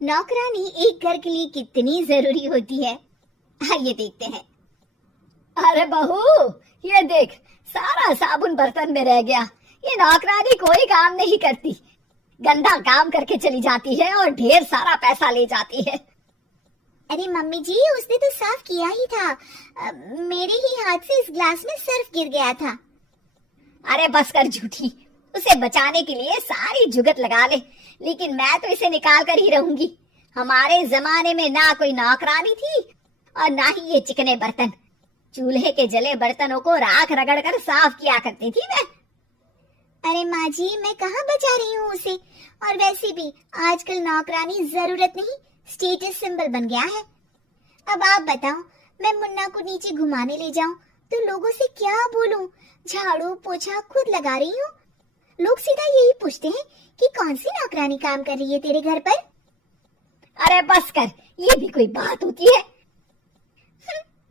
नौकरानी एक घर के लिए कितनी जरूरी होती है, आइए देखते हैं। अरे बहू, ये देख, सारा साबुन बर्तन में रह गया। ये नौकरानी कोई काम नहीं करती, गंदा काम करके चली जाती है और ढेर सारा पैसा ले जाती है। अरे मम्मी जी, उसने तो साफ किया ही था। मेरे ही हाथ से इस ग्लास में सर्फ गिर गया था। अरे बस कर झूठी, उसे बचाने के लिए सारी जुगत लगा ले, लेकिन मैं तो इसे निकाल कर ही रहूंगी। हमारे जमाने में ना कोई नौकरानी थी और ना ही ये चिकने बर्तन। चूल्हे के जले बर्तनों को राख रगड़ कर साफ किया करती थी मैं। अरे माँ जी, मैं कहाँ बचा रही हूँ उसे। और वैसे भी आजकल नौकरानी जरूरत नहीं, स्टेटस सिंबल बन गया है। अब आप बताओ, मैं मुन्ना को नीचे घुमाने ले जाऊं तो लोगों से क्या बोलूं? झाड़ू पोछा खुद लगा रही हूँ। लोग सीधा यही पूछते हैं कि कौन सी नौकरानी काम कर रही है तेरे घर पर। अरे बस कर, ये भी कोई बात होती है?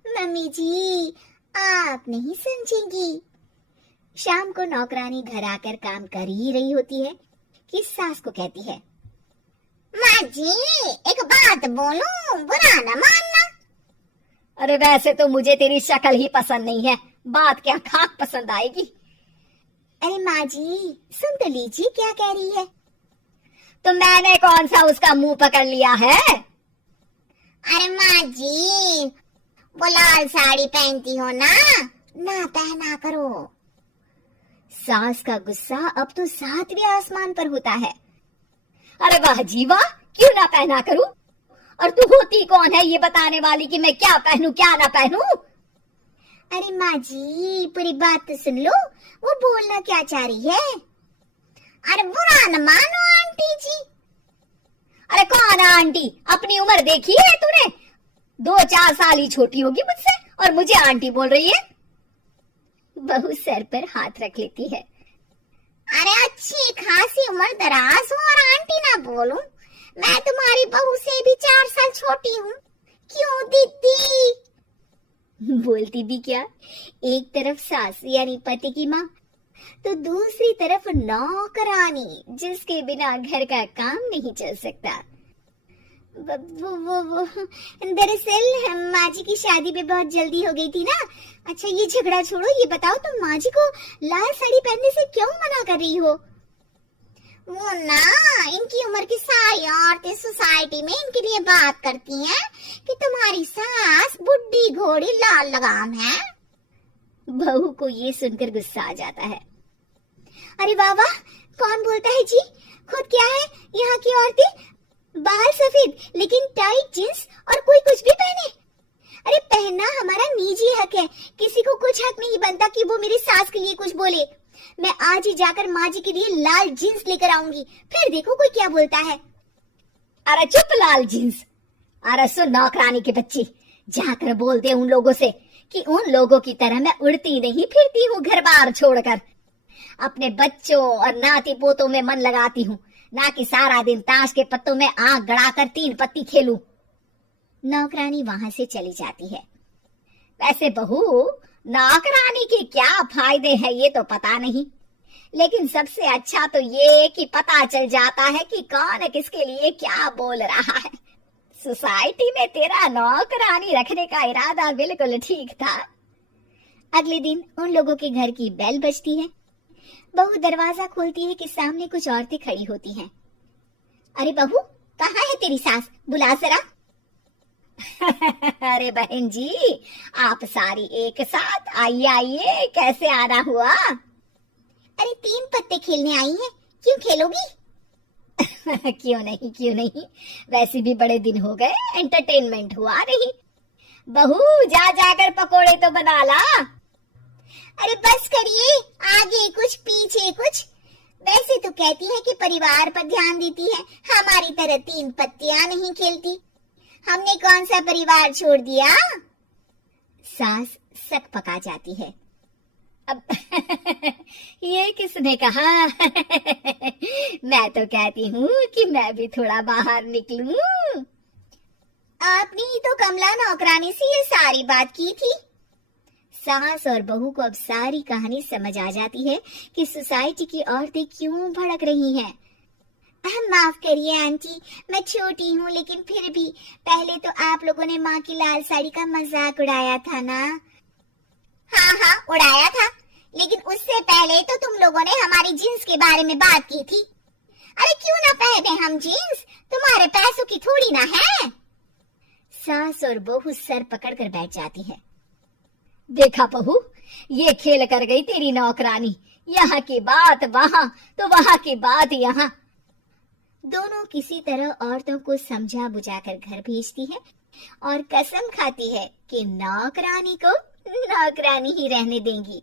मम्मी जी, आप नहीं समझेंगी। शाम को नौकरानी घर आकर काम कर ही रही होती है कि सास को कहती है, माँ जी एक बात बोलूं, बुरा न मानना। अरे वैसे तो मुझे तेरी शक्ल ही पसंद नहीं है, बात क्या खाक पसंद आएगी। अरे माँ जी, सुन तो लीजिए क्या कह रही है। तो मैंने कौन सा उसका मुंह पकड़ लिया है? अरे माँ जी, वो लाल साड़ी पहनती हो ना, ना पहना करो। सास का गुस्सा अब तो 7वें आसमान पर होता है। अरे वाह जी वाह, क्यों ना पहना करूं? और तू होती कौन है ये बताने वाली कि मैं क्या पहनूं क्या ना पहनूं? अरे माँ जी, पूरी बात तो सुन लो, वो बोलना क्या चाह रही है। अरे बुरा न मानो आंटी जी। अरे कौन आंटी? अपनी उम्र देखी है तूने? 2-4 साल ही छोटी होगी मुझसे और मुझे आंटी बोल रही है। बहू सर पर हाथ रख लेती है। अरे अच्छी खासी उम्र दराज हूँ और आंटी ना बोलूं? मैं तुम्हारी बहू से भी 4 साल छोटी हूँ। क्यों दीदी? बोलती भी क्या, एक तरफ सास यानी पति की माँ, तो दूसरी तरफ नौकरानी जिसके बिना घर का काम नहीं चल सकता। वो दरअसल माँ जी की शादी भी बहुत जल्दी हो गई थी ना। अच्छा ये झगड़ा छोड़ो, ये बताओ तुम माँ जी को लाल साड़ी पहनने से क्यों मना कर रही हो? वो ना, इनकी उम्र की सारी औरतें सोसाइटी में इनके लिए बात करती हैं कि तुम्हारी सास बुढ़ी घोड़ी लाल लगाम है। बहू को ये सुनकर गुस्सा आ जाता है। अरे वाह वाह, कौन बोलता है जी? खुद क्या है यहाँ की औरतें? बाल सफेद लेकिन टाइट जींस और कोई कुछ भी पहने। अरे पहनना हमारा निजी हक है, किसी को कुछ हक नहीं बनता कि वो मेरी सास के लिए कुछ बोले। मैं आज ही जाकर माँ जी के लिए लाल जींस लेकर आऊंगी, फिर देखो कोई क्या बोलता है। अरे चुप लाल जींस। अरे सुन नौकरानी के बच्ची, जाकर बोल दे उन लोगों से कि उन लोगों की तरह मैं उड़ती नहीं फिरती हूँ घर बार छोड़कर। अपने बच्चों और नाती पोतों में मन लगाती हूँ, ना कि सारा दिन ताश के पत्तों में आंख गड़ाकर 3 पत्ती खेलूं। नौकरानी वहां से चली जाती है। वैसे बहू, नौकरानी के क्या फायदे हैं ये तो पता नहीं, लेकिन सबसे अच्छा तो ये कि पता चल जाता है कि कौन किसके लिए क्या बोल रहा है। सोसाइटी में तेरा नौकरानी रखने का इरादा बिल्कुल ठीक था। अगले दिन उन लोगों के घर की बेल बजती है। बहू दरवाजा खोलती है कि सामने कुछ औरतें खड़ी होती हैं। अरे बहू, कहाँ है तेरी सास? बुला जरा। अरे बहन जी, आप सारी एक साथ आइए आइए, कैसे आना हुआ? अरे 3 पत्ते खेलने आई हैं, क्यों खेलोगी? क्यों नहीं, वैसे भी बड़े दिन हो गए, एंटरटेनमेंट हुआ नहीं। बहू जा जाकर पकोड़े तो बना ला। अरे बस करिए, आगे कुछ पीछे कुछ। वैसे तो कहती है कि परिवार पर ध्यान देती है, हमारी तरह 3 पत्तियां नहीं खेलती। हमने कौन सा परिवार छोड़ दिया? सास सक पका जाती है। अब ये किसने कहा? मैं तो कहती हूँ कि मैं भी थोड़ा बाहर निकलूं। आपने ही तो कमला नौकरानी से ये सारी बात की थी। सास और बहू को अब सारी कहानी समझ आ जाती है कि सोसाइटी की औरतें क्यों भड़क रही हैं। माफ करिए आंटी, मैं छोटी हूँ लेकिन फिर भी पहले तो आप लोगों ने माँ की लाल साड़ी का मजाक उड़ाया था ना। हाँ हाँ उड़ाया था, लेकिन उससे पहले तो तुम लोगों ने हमारी जीन्स के बारे में बात की थी। अरे क्यों ना पहने हम जीन्स, तुम्हारे पैसों की थोड़ी ना है। सास और बहू सर पकड़कर बैठ जाती है। देखा बहू, ये खेल कर गई तेरी नौकरानी, यहाँ की बात वहां तो वहां की बात यहाँ। दोनों किसी तरह औरतों को समझा बुझाकर घर भेजती है और कसम खाती है कि नौकरानी को नौकरानी ही रहने देंगी।